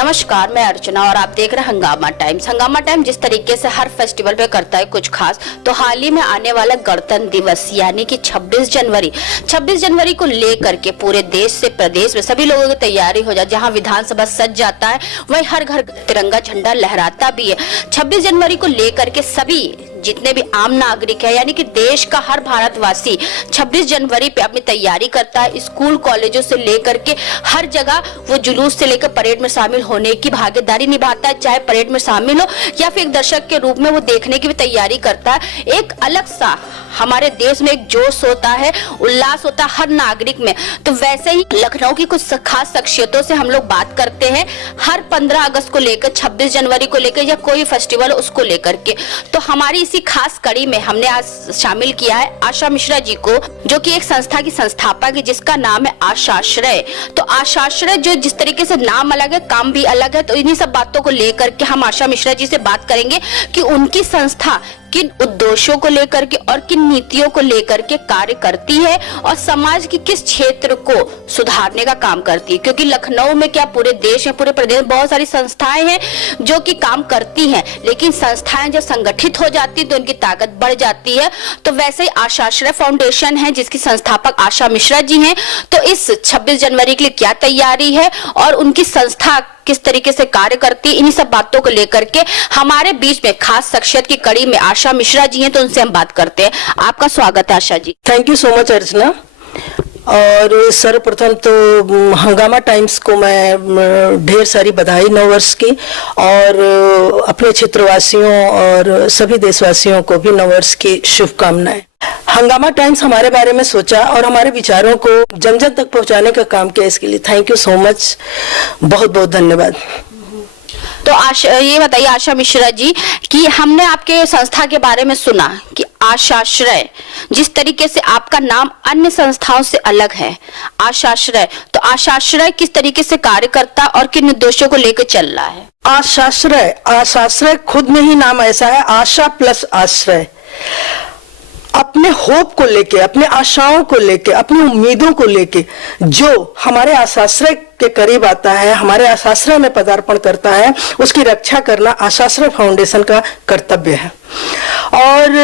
नमस्कार, मैं अर्चना और आप देख रहे हैं हंगामा टाइम्स। हंगामा टाइम्स जिस तरीके से हर फेस्टिवल पे करता है कुछ खास, तो हाल ही में आने वाला गणतंत्र दिवस यानी कि 26 जनवरी को लेकर के पूरे देश से प्रदेश में सभी लोगों की तैयारी हो जाए। जहां विधानसभा सज जाता है वहीं हर घर तिरंगा झंडा लहराता भी है। 26 जनवरी को लेकर के सभी जितने भी आम नागरिक है यानी कि देश का हर भारतवासी 26 जनवरी पे अपनी तैयारी करता है। स्कूल कॉलेजों से लेकर के हर जगह वो जुलूस से लेकर परेड में शामिल होने की भागीदारी निभाता है, चाहे परेड में शामिल हो या फिर एक दर्शक के रूप में वो देखने की भी तैयारी करता है। एक अलग सा हमारे देश में एक जोश होता है, उल्लास होता है हर नागरिक में। तो वैसे ही लखनऊ की कुछ खास शख्सियतों से हम लोग बात करते हैं हर 15 अगस्त को लेकर, 26 जनवरी को लेकर या कोई फेस्टिवल उसको लेकर के। तो हमारी इसी खास कड़ी में हमने आज शामिल किया है आशा मिश्रा जी को, जो कि एक संस्था की संस्थापक है जिसका नाम है आशाश्रय। तो आशाश्रय जो जिस तरीके से नाम अलग है, काम भी अलग है, तो इन्हीं सब बातों को लेकर के हम आशा मिश्रा जी से बात करेंगे कि उनकी संस्था किन उद्देश्यों को लेकर के और किन नीतियों को लेकर के कार्य करती है और समाज के किस क्षेत्र को सुधारने का काम करती है। क्योंकि लखनऊ में क्या पूरे देश में, पूरे प्रदेश में बहुत सारी संस्थाएं हैं जो कि काम करती हैं, लेकिन संस्थाएं जब संगठित हो जाती तो उनकी ताकत बढ़ जाती है। तो वैसे ही आशाश्रय फाउंडेशन है जिसकी संस्थापक आशा मिश्रा जी हैं। तो इस 26 जनवरी के लिए क्या तैयारी है और उनकी संस्था किस तरीके से कार्य करती है, इन्हीं सब बातों को लेकर के हमारे बीच में खास शख्सियत की कड़ी में आशा मिश्रा जी हैं, तो उनसे हम बात करते हैं। आपका स्वागत है Asha ji. Thank you so much अर्चना। और सर्वप्रथम तो हंगामा टाइम्स को मैं ढेर सारी बधाई नववर्ष की, और अपने क्षेत्रवासियों और सभी देशवासियों को भी नववर्ष की शुभकामनाएं। हंगामा टाइम्स हमारे बारे में सोचा और हमारे विचारों को जन जन तक पहुंचाने का काम किया, इसके लिए थैंक यू सो मच, बहुत बहुत धन्यवाद। तो ये बताइए आशा मिश्रा जी कि हमने आपके संस्था के बारे में सुना कि आशाश्रय, जिस तरीके से आपका नाम अन्य संस्थाओं से अलग है आशाश्रय, तो आशाश्रय किस तरीके से कार्य करता और किन उद्देश्यों को लेकर चल रहा है? आशाश्रय खुद में ही नाम ऐसा है, आशा प्लस आश्रय। अपने होप को लेके, अपने आशाओं को लेके, अपनी उम्मीदों को लेके जो हमारे आशाश्रय के करीब आता है, हमारे आशाश्रय में पदार्पण करता है, उसकी रक्षा करना आशाश्रय फाउंडेशन का कर्तव्य है। और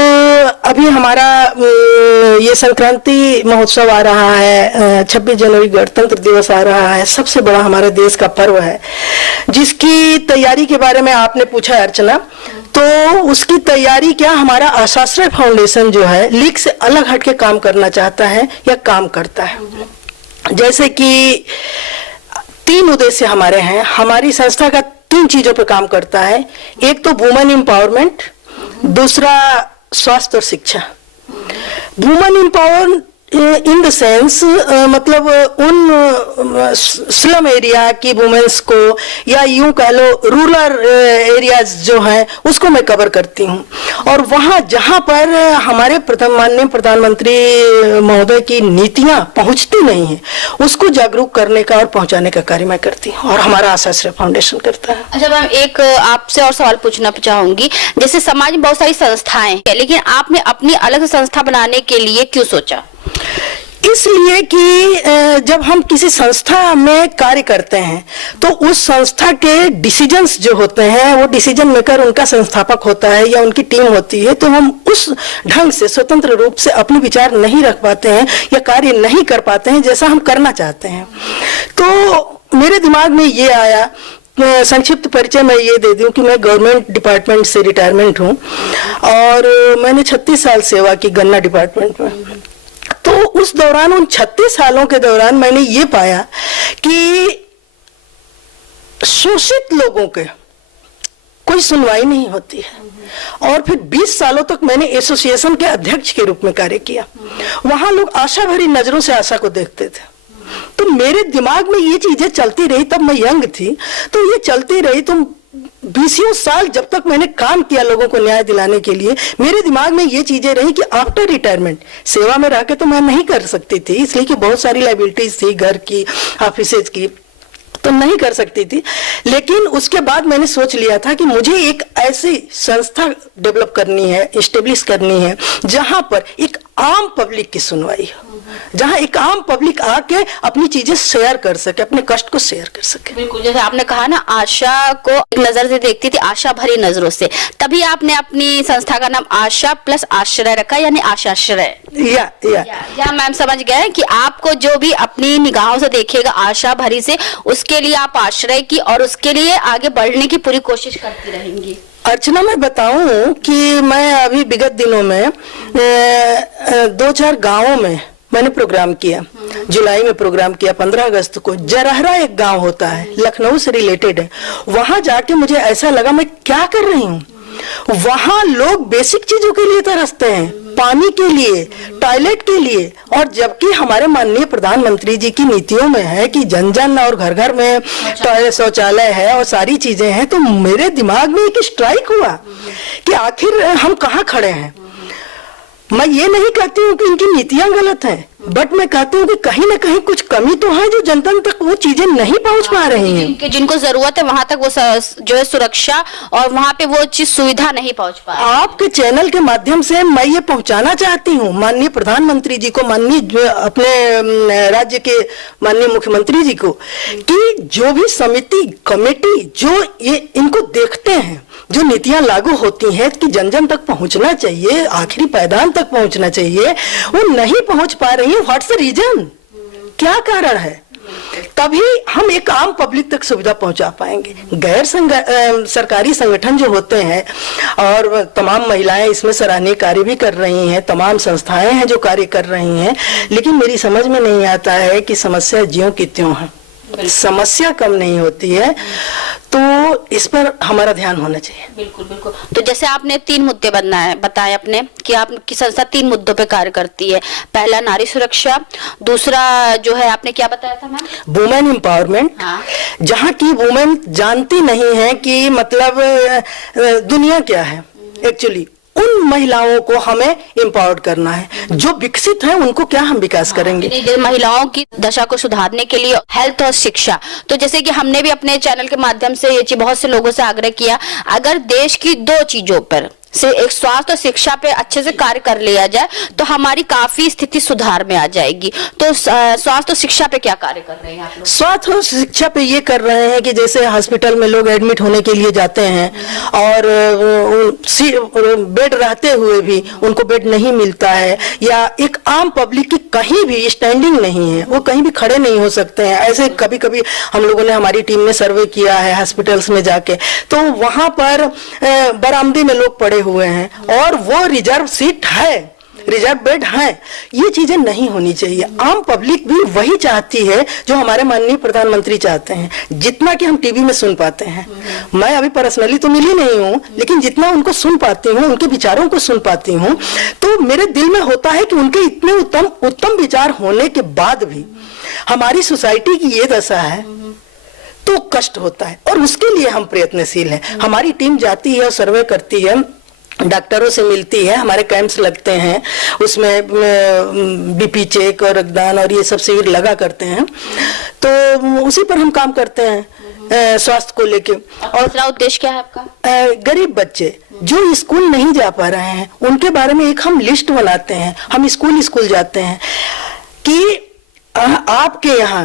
अभी हमारा ये संक्रांति महोत्सव आ रहा है, 26 जनवरी गणतंत्र दिवस आ रहा है, सबसे बड़ा हमारे देश का पर्व है, जिसकी तैयारी के बारे में आपने पूछा अर्चना। तो उसकी तैयारी क्या, हमारा आशाश्रय फाउंडेशन जो है लीग से अलग हटके काम करना चाहता है या काम करता है। जैसे कि 3 उद्देश्य हमारे हैं। हमारी संस्था का 3 चीजों पर काम करता है। एक तो वुमेन एम्पावरमेंट, दूसरा स्वास्थ्य और शिक्षा। Women empower in the sense मतलब उन स्लम एरिया की वुमेन्स को, या यूं कह लो रूरल एरियाज जो हैं, उसको मैं कवर करती हूं। और वहां जहां पर हमारे माननीय प्रधानमंत्री महोदय की नीतियां पहुंचती नहीं है, उसको जागरूक करने का और पहुंचाने का कार्य मैं करती हूं, और हमारा आशाश्रय फाउंडेशन करता है। अच्छा मैम, एक आपसे और सवाल पूछना चाहूंगी। जैसे समाज में बहुत सारी संस्थाएं हैं, लेकिन आपने अपनी अलग संस्था बनाने के लिए क्यों सोचा? इसलिए कि जब हम किसी संस्था में कार्य करते हैं तो उस संस्था के डिसीजंस जो होते हैं, वो डिसीजन मेकर उनका संस्थापक होता है या उनकी टीम होती है, तो हम उस ढंग से स्वतंत्र रूप से अपने विचार नहीं रख पाते हैं या कार्य नहीं कर पाते हैं जैसा हम करना चाहते हैं। तो मेरे दिमाग में ये आया, संक्षिप्त परिचय मैं ये दे दूं कि मैं गवर्नमेंट डिपार्टमेंट से रिटायरमेंट हूँ और मैंने 36 साल सेवा की गन्ना डिपार्टमेंट में। तो उस दौरान, उन 36 सालों के दौरान मैंने ये पाया कि शोषित लोगों के कोई सुनवाई नहीं होती है। और फिर 20 सालों तक मैंने एसोसिएशन के अध्यक्ष के रूप में कार्य किया। वहां लोग आशा भरी नजरों से आशा को देखते थे। तो मेरे दिमाग में ये चीजें चलती रही, तब मैं यंग थी, तो ये चलती रही। तो 20 साल जब तक मैंने काम किया लोगों को न्याय दिलाने के लिए, मेरे दिमाग में ये चीजें रही कि आफ्टर रिटायरमेंट सेवा में रह के तो मैं नहीं कर सकती थी, इसलिए कि बहुत सारी लायबिलिटीज थी, घर की, ऑफिसेज की, तो नहीं कर सकती थी। लेकिन उसके बाद मैंने सोच लिया था कि मुझे एक ऐसी संस्था डेवलप करनी है, एस्टेब्लिश करनी है, जहां पर एक आम पब्लिक की सुनवाई हो, जहां एक आम पब्लिक आके अपनी चीजें शेयर कर सके, अपने कष्ट को शेयर कर सके। बिल्कुल, जैसे आपने कहा ना, आशा को एक नजर से देखती थी, आशा भरी नजरों से, तभी आपने अपनी संस्था का नाम आशा प्लस आश्रय रखा, यानी आशाश्रय। या मैम समझ गए कि आपको जो भी अपनी निगाहों से देखेगा आशा भरी से, उसके लिए आप आश्रय की और उसके लिए आगे बढ़ने की पूरी कोशिश करती रहेंगी। अर्चना, मैं बताऊं कि मैं अभी विगत दिनों में 2-4 गांवों में मैंने प्रोग्राम किया। जुलाई में प्रोग्राम किया, 15 अगस्त को। जरहरा एक गांव होता है, लखनऊ से रिलेटेड है। वहां जाके मुझे ऐसा लगा मैं क्या कर रही हूँ। वहां लोग बेसिक चीजों के लिए तरसते हैं, पानी के लिए, टॉयलेट के लिए, और जबकि हमारे माननीय प्रधानमंत्री जी की नीतियों में है कि जन जन और घर घर में टॉयलेट, शौचालय है और सारी चीजें हैं। तो मेरे दिमाग में एक स्ट्राइक हुआ कि आखिर हम कहाँ खड़े हैं। मैं ये नहीं कहती हूँ कि इनकी नीतियां गलत हैं, बट मैं कहती हूँ कि कहीं ना कहीं कुछ कमी तो है जो जनता तक वो चीजें नहीं पहुंच पा रही हैं। जिनको जरूरत है वहां तक वो जो है सुरक्षा और वहां पे वो चीज सुविधा नहीं पहुंच पा रही। आपके चैनल के माध्यम से मैं ये पहुंचाना चाहती हूँ माननीय प्रधानमंत्री जी को, माननीय अपने राज्य के माननीय मुख्यमंत्री जी को, कि जो भी समिति कमेटी जो ये इनको देखते हैं, जो नीतियां लागू होती हैं कि जन जन तक पहुंचना चाहिए, आखिरी पायदान तक पहुंचना चाहिए, वो नहीं पहुंच पा रही है। व्हाट्स द रीजन, क्या कारण है? तभी हम एक आम पब्लिक तक सुविधा पहुंचा पाएंगे। गैर सरकारी संगठन जो होते हैं और तमाम महिलाएं इसमें सराहनीय कार्य भी कर रही हैं, तमाम संस्थाएं हैं जो कार्य कर रही हैं, लेकिन मेरी समझ में नहीं आता है कि समस्या ज्यों की त्यों है, समस्या कम नहीं होती है। तो इस पर हमारा ध्यान होना चाहिए। बिल्कुल बिल्कुल। तो जैसे आपने 3 मुद्दे बताए अपने कि आपकी संस्था 3 मुद्दों पे कार्य करती है। पहला नारी सुरक्षा, दूसरा जो है आपने क्या बताया था मैम? Women empowerment. हाँ। जहाँ की वुमेन जानती नहीं है कि मतलब दुनिया क्या है एक्चुअली, उन महिलाओं को हमें एम्पावर्ड करना है। जो विकसित हैं उनको क्या हम विकास करेंगे। महिलाओं की दशा को सुधारने के लिए हेल्थ और शिक्षा, तो जैसे कि हमने भी अपने चैनल के माध्यम से ये चीज बहुत से लोगों से आग्रह किया, अगर देश की 2 चीजों पर से एक स्वास्थ्य और शिक्षा पे अच्छे से कार्य कर लिया जाए तो हमारी काफी स्थिति सुधार में आ जाएगी। तो स्वास्थ्य और शिक्षा पे क्या कार्य कर रहे हैं आप लोग? स्वास्थ्य और शिक्षा पे ये कर रहे हैं कि जैसे हॉस्पिटल में लोग एडमिट होने के लिए जाते हैं और बेड रहते हुए भी उनको बेड नहीं मिलता है, या एक आम पब्लिक की कहीं भी स्टैंडिंग नहीं है, वो कहीं भी खड़े नहीं हो सकते हैं। ऐसे कभी कभी हम लोगों ने, हमारी टीम ने सर्वे किया है हॉस्पिटल्स में जाके, तो वहां पर बरामदे में लोग पड़े हुए हैं और वो रिजर्व सीट है, रिजर्व बेड है। ये चीजें नहीं होनी चाहिए। आम पब्लिक भी वही चाहती है जो हमारे माननीय प्रधानमंत्री चाहते हैं, जितना कि हम टीवी में सुन पाते हैं। मैं अभी पर्सनली तो मिली नहीं हूँ, लेकिन जितना उनको सुन पाती हूँ, उनके विचारों को सुन पाती हूँ, तो मेरे दिल में होता है कि उनके इतने उत्तम विचार होने के बाद भी हमारी सोसाइटी की ये दशा है तो कष्ट होता है, और उसके लिए हम प्रयत्नशील हैं। हमारी टीम जाती है और सर्वे करती है, डॉक्टरों से मिलती है, हमारे कैंप्स लगते हैं, उसमें बीपी चेक और रक्तदान और ये सब शिविर लगा करते हैं, तो उसी पर हम काम करते हैं स्वास्थ्य को लेके। और दूसरा उद्देश्य क्या है आपका? गरीब बच्चे जो स्कूल नहीं जा पा रहे हैं उनके बारे में एक हम लिस्ट बनाते हैं। हम स्कूल जाते हैं कि आपके यहाँ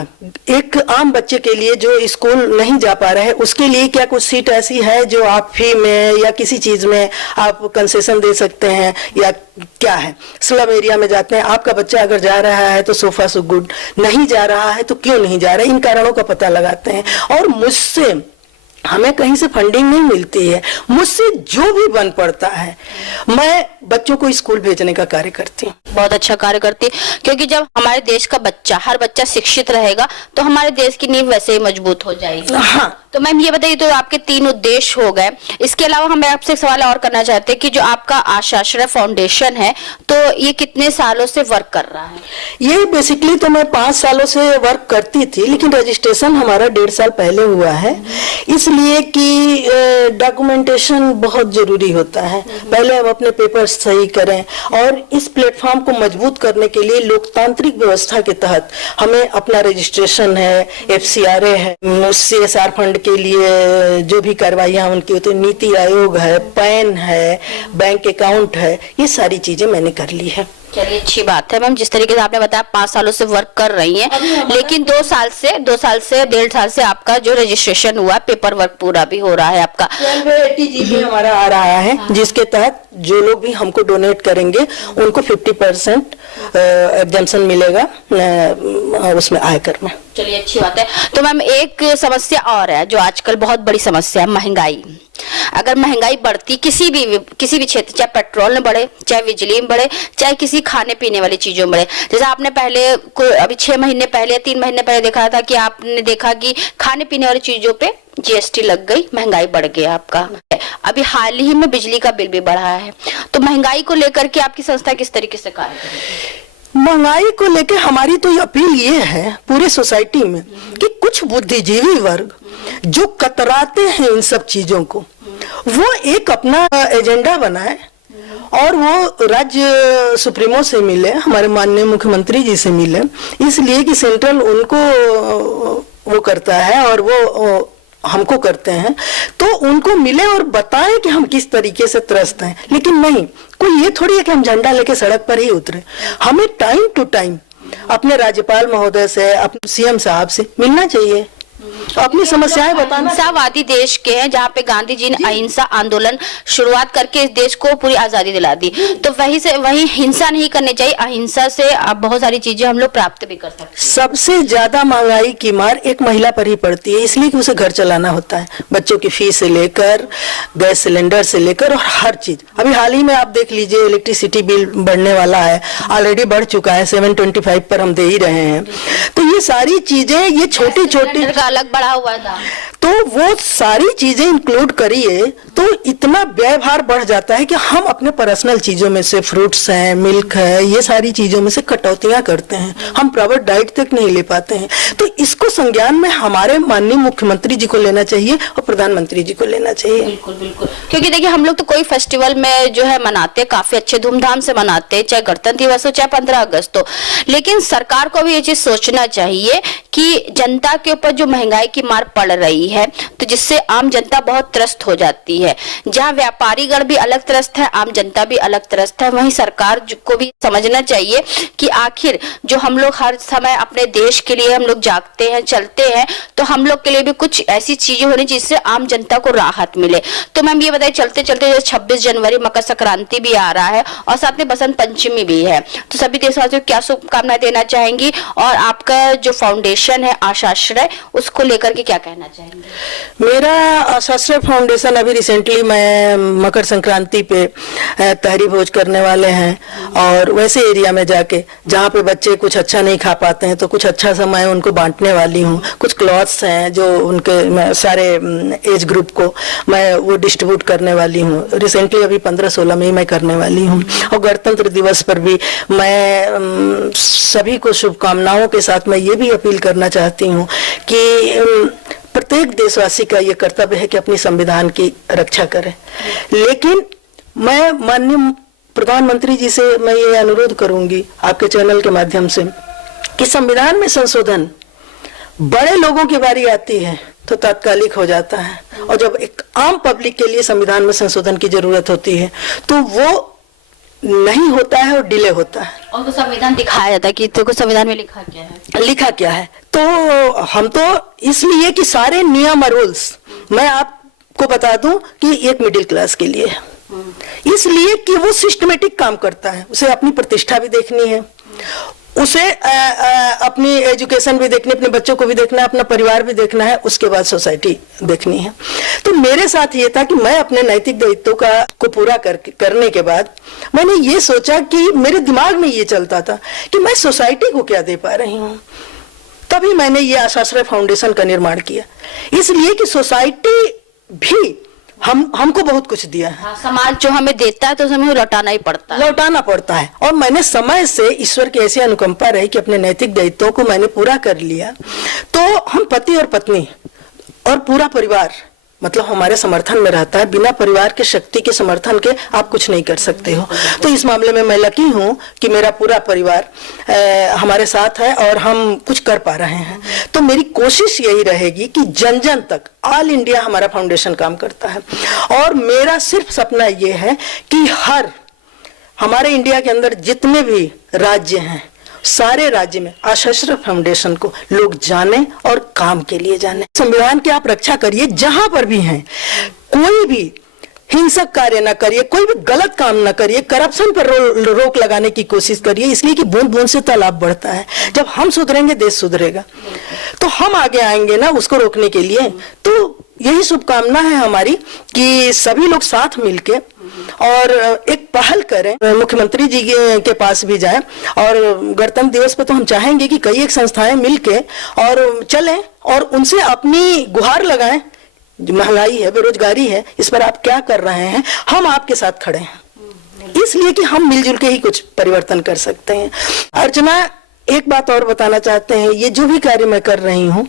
एक आम बच्चे के लिए जो स्कूल नहीं जा पा रहे हैं, उसके लिए क्या कुछ सीट ऐसी है जो आप फी में या किसी चीज में आप कंसेशन दे सकते हैं, या क्या है? स्लम एरिया में जाते हैं, आपका बच्चा अगर जा रहा है तो सोफा सो गुड, नहीं जा रहा है तो क्यों नहीं जा रहा है, इन कारणों का पता लगाते हैं। और मुझसे, हमें कहीं से फंडिंग नहीं मिलती है, मुझसे जो भी बन पड़ता है मैं बच्चों को स्कूल भेजने का कार्य करती हूँ। बहुत अच्छा कार्य करती है, क्योंकि जब हमारे देश का बच्चा, हर बच्चा शिक्षित रहेगा तो हमारे देश की नींव वैसे ही मजबूत हो जाएगी। हाँ। तो मैम ये बताइए, तो आपके 3 उद्देश्य हो गए, इसके अलावा हम आपसे एक सवाल और करना चाहते हैं कि जो आपका आशाश्रय फाउंडेशन है, तो ये कितने सालों से वर्क कर रहा है? ये बेसिकली तो मैं 5 सालों से वर्क करती थी, लेकिन रजिस्ट्रेशन हमारा 1.5 साल पहले हुआ है, इसलिए कि डॉक्यूमेंटेशन बहुत जरूरी होता है। पहले हम अपने पेपर्स सही करें, और इस प्लेटफॉर्म को मजबूत करने के लिए लोकतांत्रिक व्यवस्था के तहत हमें अपना रजिस्ट्रेशन है, FCRA है, CSR फंड के लिए जो भी कार्रवाइयां उनकी होती, नीति आयोग है, पैन है, बैंक अकाउंट है, ये सारी चीजें मैंने कर ली है। चलिए अच्छी बात है मैम, जिस तरीके से आपने बताया 5 सालों से वर्क कर रही हैं, लेकिन 2 साल से 1.5 साल से आपका जो रजिस्ट्रेशन हुआ पेपर वर्क पूरा भी हो रहा है आपका। 1280 GB हमारा आ रहा है, जिसके तहत जो लोग भी हमको डोनेट करेंगे उनको 50% एग्जम्पशन मिलेगा उसमें आयकर में। चलिए अच्छी बात है। तो मैम एक समस्या और है जो आजकल बहुत बड़ी समस्या है, महंगाई। अगर महंगाई बढ़ती किसी भी क्षेत्र, चाहे पेट्रोल में बढ़े, चाहे बिजली में बढ़े, चाहे किसी खाने पीने वाली चीजों में बढ़े, जैसे आपने पहले अभी 6 महीने पहले 3 महीने पहले देखा था कि आपने देखा कि खाने पीने वाली चीजों पे GST लग गई, महंगाई बढ़ गया आपका। अभी हाल ही में बिजली का बिल भी बढ़ा है, तो महंगाई को लेकर के आपकी संस्था किस तरीके से कार्य करेगी? महंगाई को लेकर हमारी तो अपील ये है पूरे सोसाइटी में कि कुछ बुद्धिजीवी वर्ग जो कतराते हैं इन सब चीजों को, वो एक अपना एजेंडा बनाए और वो राज्य सुप्रीमो से मिले, हमारे माननीय मुख्यमंत्री जी से मिले, इसलिए कि सेंट्रल उनको वो करता है और वो हमको करते हैं, तो उनको मिले और बताएं कि हम किस तरीके से त्रस्त हैं। लेकिन नहीं, कोई ये थोड़ी है कि हम झंडा लेके सड़क पर ही उतरे। हमें टाइम टू टाइम अपने राज्यपाल महोदय से, अपने CM साहब से मिलना चाहिए, अपनी समस्याएं बताना। अहिंसावादी देश के हैं जहाँ पे गांधी जी ने अहिंसा आंदोलन शुरुआत करके इस देश को पूरी आजादी दिला दी, तो वही हिंसा नहीं करनी चाहिए। अहिंसा से आप बहुत सारी चीजें हम लोग प्राप्त भी कर सकते हैं। सबसे ज्यादा महंगाई की मार एक महिला पर ही पड़ती है, इसलिए कि उसे घर चलाना होता है, बच्चों की फीस से लेकर गैस सिलेंडर से लेकर और हर चीज। अभी हाल ही में आप देख लीजिए इलेक्ट्रिसिटी बिल बढ़ने वाला है, ऑलरेडी बढ़ चुका है, 725 पर हम दे ही रहे हैं। तो ये सारी चीजें, ये छोटी छोटी अलग बढ़ा हुआ था, तो वो सारी चीजें इंक्लूड करिए तो इतना व्यय भार बढ़ जाता है कि हम अपने पर्सनल चीजों में से, फ्रूट्स हैं, मिल्क है, ये सारी चीजों में से कटौतियां करते हैं, हम प्रॉपर डाइट तक नहीं ले पाते हैं। तो इसको संज्ञान में हमारे माननीय मुख्यमंत्री जी को लेना चाहिए और प्रधानमंत्री जी को लेना चाहिए। बिल्कुल बिल्कुल, क्योंकि देखिए हम लोग तो कोई फेस्टिवल में जो है मनाते, काफी अच्छे धूमधाम से मनाते, चाहे गणतंत्र दिवस हो चाहे 15 अगस्त हो, लेकिन सरकार को भी ये चीज सोचना चाहिए कि जनता के ऊपर जो महंगाई की मार पड़ रही है, तो जिससे आम जनता बहुत त्रस्त हो जाती है। जहाँ व्यापारी गण भी अलग त्रस्त है, आम जनता भी अलग त्रस्त है, वहीं सरकार को भी समझना चाहिए कि आखिर जो हम लोग हर समय अपने देश के लिए हम लोग जागते हैं, चलते हैं, तो हम लोग के लिए भी कुछ ऐसी चीजें होनी जिससे आम जनता को राहत मिले। तो मैम ये बताइए, चलते चलते 26 जनवरी मकर संक्रांति भी आ रहा है और साथ में बसंत पंचमी भी है, तो सभी देशवासियों को क्या शुभकामनाएं देना चाहेंगी और आपका जो फाउंडेशन है आशाश्रय, उसको लेकर के क्या कहना चाहेंगे? मेरा आशाश्रय फाउंडेशन अभी रिसेंटली मैं मकर संक्रांति पे तहरी भोज करने वाले हैं और वैसे एरिया में जाके जहाँ पे बच्चे कुछ अच्छा नहीं खा पाते हैं तो कुछ अच्छा सा मैं उनको बांटने वाली हूँ। कुछ क्लॉथ्स हैं जो उनके सारे एज ग्रुप को मैं वो डिस्ट्रीब्यूट करने वाली हूँ। रिसेंटली अभी 15-16 में ही मैं करने वाली हूँ। और गणतंत्र दिवस पर भी मैं सभी को शुभकामनाओं के साथ मैं ये भी अपील करना चाहती हूँ कि प्रत्येक देशवासी का ये कर्तव्य है कि अपनी संविधान की रक्षा करे। लेकिन मैं माननीय प्रधानमंत्री जी से मैं ये अनुरोध करूंगी आपके चैनल के माध्यम से कि संविधान में संशोधन बड़े लोगों की बारी आती है तो तात्कालिक हो जाता है, और जब एक आम पब्लिक के लिए संविधान में संशोधन की जरूरत होती है तो वो नहीं होता है और डिले होता है। और तो संविधान दिखाया जाता है कि तो संविधान में लिखा क्या है, तो हम तो इसलिए कि सारे नियम और रूल्स मैं आपको बता दूं कि एक मिडिल क्लास के लिए है, इसलिए कि वो सिस्टमेटिक काम करता है, उसे अपनी प्रतिष्ठा भी देखनी है, उसे अपनी एजुकेशन भी देखनी, अपने बच्चों को भी देखना है, अपना परिवार भी देखना है, उसके बाद सोसाइटी देखनी है। तो मेरे साथ ये था कि मैं अपने नैतिक दायित्वों को पूरा करने के बाद मैंने ये सोचा कि मेरे दिमाग में ये चलता था कि मैं सोसाइटी को क्या दे पा रही हूँ। तभी मैंने ये आशाश्रय फाउंडेशन का निर्माण किया, इसलिए कि सोसाइटी भी हमको बहुत कुछ दिया है। हाँ, समाज जो हमें देता है तो हमें लौटाना पड़ता है। और मैंने समय से ईश्वर की ऐसी अनुकंपा रही कि अपने नैतिक दायित्वों को मैंने पूरा कर लिया। तो हम पति और पत्नी और पूरा परिवार मतलब हमारे समर्थन में रहता है। बिना परिवार के शक्ति के समर्थन के आप कुछ नहीं कर सकते हो। तो इस मामले में मैं लकी हूँ कि मेरा पूरा परिवार हमारे साथ है और हम कुछ कर पा रहे हैं। तो मेरी कोशिश यही रहेगी कि जन जन तक ऑल इंडिया हमारा फाउंडेशन काम करता है और मेरा सिर्फ सपना ये है कि हमारे इंडिया के अंदर जितने भी राज्य हैं, सारे राज्य में आशाश्रय फाउंडेशन को लोग जाने और काम के लिए जाने। संविधान की आप रक्षा करिए, जहां पर भी हैं, कोई भी हिंसक कार्य ना करिए, कोई भी गलत काम ना करिए, करप्शन पर रोक लगाने की कोशिश करिए, इसलिए कि बूंद बूंद से तालाब बढ़ता है। जब हम सुधरेंगे देश सुधरेगा, तो हम आगे आएंगे ना उसको रोकने के लिए। तो यही शुभकामना है हमारी कि सभी लोग साथ मिलके और एक पहल करें, मुख्यमंत्री जी के पास भी जाएं, और गणतंत्र दिवस पे तो हम चाहेंगे कि कई एक संस्थाएं मिलके और चलें और उनसे अपनी गुहार लगाएं। जो महंगाई है, बेरोजगारी है, इस पर आप क्या कर रहे हैं, हम आपके साथ खड़े हैं, इसलिए कि हम मिलजुल के ही कुछ परिवर्तन कर सकते हैं। अर्चना, एक बात और बताना चाहते हैं, ये जो भी कार्य मैं कर रही हूँ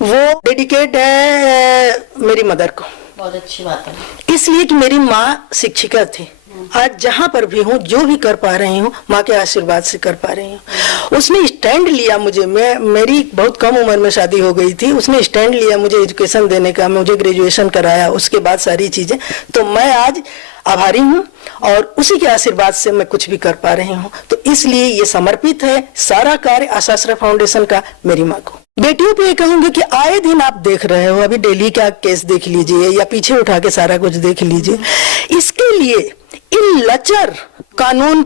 वो डेडिकेट है मेरी मदर को। बहुत अच्छी बात है। इसलिए कि मेरी माँ शिक्षिका थी। आज जहां पर भी हूँ, जो भी कर पा रही हूँ, माँ के आशीर्वाद से कर पा रही हूँ। उसने स्टैंड लिया मुझे, मेरी बहुत कम उम्र में शादी हो गई थी, उसने स्टैंड लिया मुझे एजुकेशन देने का, मुझे ग्रेजुएशन कराया, उसके बाद सारी चीजें। तो मैं आज आभारी हूँ और उसी के आशीर्वाद से मैं कुछ भी कर पा रही हूँ। तो इसलिए ये समर्पित है सारा कार्य आशाश्रय फाउंडेशन का मेरी माँ को। बेटियों पे ये कहूंगी कि आए दिन आप देख रहे हो, अभी दिल्ली का केस देख लीजिए या पीछे उठा के सारा कुछ देख लीजिए। इसके लिए इन लचर कानून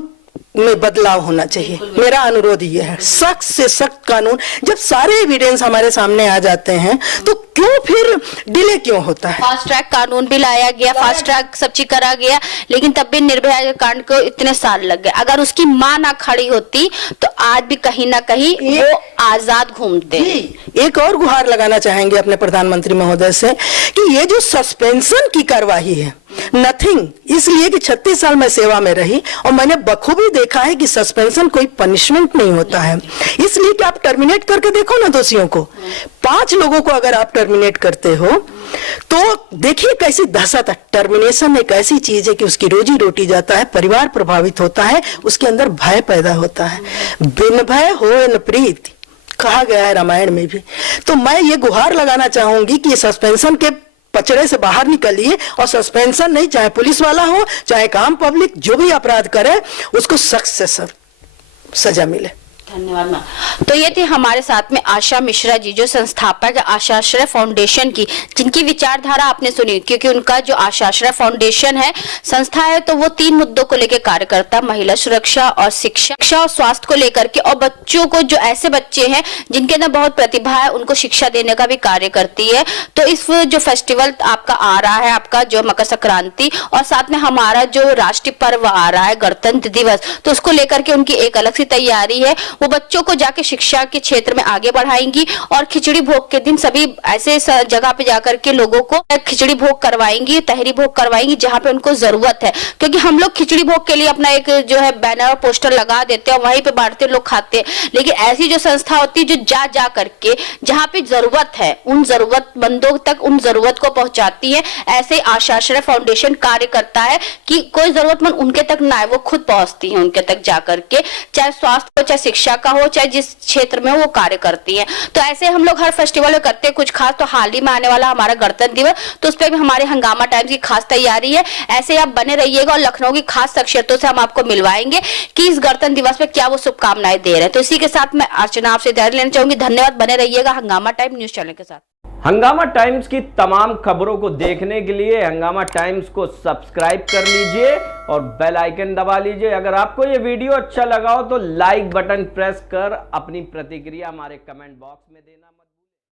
में बदलाव होना चाहिए। मेरा अनुरोध ये है, सख्त से सख्त कानून। जब सारे एविडेंस हमारे सामने आ जाते हैं तो क्यों फिर डिले क्यों होता है? फास्ट ट्रैक कानून भी लाया गया, फास्ट ट्रैक सब चीज करा गया, लेकिन तब भी निर्भया कांड को इतने साल लग गए। अगर उसकी मां ना खड़ी होती तो आज भी कहीं ना कहीं वो आजाद घूमते। एक और गुहार लगाना चाहेंगे अपने प्रधानमंत्री महोदय से कि ये जो सस्पेंशन की कार्यवाही है, नथिंग, इसलिए कि 36 साल मैं सेवा में रही और मैंने बखूबी देखा है कि सस्पेंशन कोई पनिशमेंट नहीं होता है। इसलिए कि आप टर्मिनेट करके देखो ना दोषियों को। 5 लोगों को अगर आप टर्मिनेट करते हो तो देखिए कैसी दहशत है। टर्मिनेशन एक ऐसी चीज है कि उसकी रोजी रोटी जाता है, परिवार प्रभावित होता है, उसके अंदर भय पैदा होता है। बिन भय होए न प्रीति कहा गया है रामायण में भी। तो मैं ये गुहार लगाना चाहूंगी कि सस्पेंशन के पचड़े से बाहर निकलिए और सस्पेंशन नहीं, चाहे पुलिस वाला हो चाहे आम पब्लिक, जो भी अपराध करे उसको सख्त से सख्त सजा मिले। धन्यवाद मैम। तो ये थी हमारे साथ में आशा मिश्रा जी, जो संस्थापक है आशाश्रय फाउंडेशन की, जिनकी विचारधारा आपने सुनी, क्योंकि उनका जो आशाश्रय फाउंडेशन है संस्था है तो वो 3 मुद्दों को लेकर कार्य करता है, महिला सुरक्षा और शिक्षा और स्वास्थ्य को लेकर के, और बच्चों को, जो ऐसे बच्चे हैं जिनके अंदर बहुत प्रतिभा है उनको शिक्षा देने का भी कार्य करती है। तो इस जो फेस्टिवल आपका आ रहा है, आपका जो मकर संक्रांति, और साथ में हमारा जो राष्ट्रीय पर्व आ रहा है गणतंत्र दिवस, तो उसको लेकर के उनकी एक अलग सी तैयारी है। वो बच्चों को जाके शिक्षा के क्षेत्र में आगे बढ़ाएंगी और खिचड़ी भोग के दिन सभी ऐसे जगह पे जाकर के लोगों को खिचड़ी भोग करवाएंगी, तहरी भोग करवाएंगी जहाँ पे उनको जरूरत है। क्योंकि हम लोग खिचड़ी भोग के लिए अपना एक जो है बैनर और पोस्टर लगा देते हैं और वहीं पे बांटते लोग खाते हैं, लेकिन ऐसी जो संस्था होती है जो जा करके जहाँ पे जरूरत है उन जरूरतमंदों तक उन जरूरत को पहुंचाती है। ऐसे आशाश्रय फाउंडेशन कार्य करता है कि कोई जरूरतमंद उनके तक ना आए, वो खुद पहुंचती है उनके तक जाकर के, चाहे स्वास्थ्य हो चाहे शिक्षा का हो चाहे जिस क्षेत्र में वो कार्य करती है। तो ऐसे हम लोग हर फेस्टिवल में करते हैं कुछ खास। तो हाल ही में आने वाला हमारा गणतंत्र दिवस, तो उस पर भी हमारे हंगामा टाइम्स की खास तैयारी है। ऐसे आप बने रहिएगा और लखनऊ की खास शख्सियतों से हम आपको मिलवाएंगे कि इस गणतंत्र दिवस पे क्या वो शुभकामनाएं दे रहे हैं। तो इसी के साथ मैं अर्चना आपसे इजाजत लेना चाहूंगी। धन्यवाद, बने रहिएगा हंगामा टाइम न्यूज चैनल के साथ। हंगामा टाइम्स की तमाम खबरों को देखने के लिए हंगामा टाइम्स को सब्सक्राइब कर लीजिए और बेल आइकन दबा लीजिए। अगर आपको ये वीडियो अच्छा लगा हो तो लाइक बटन प्रेस कर अपनी प्रतिक्रिया हमारे कमेंट बॉक्स में देना मत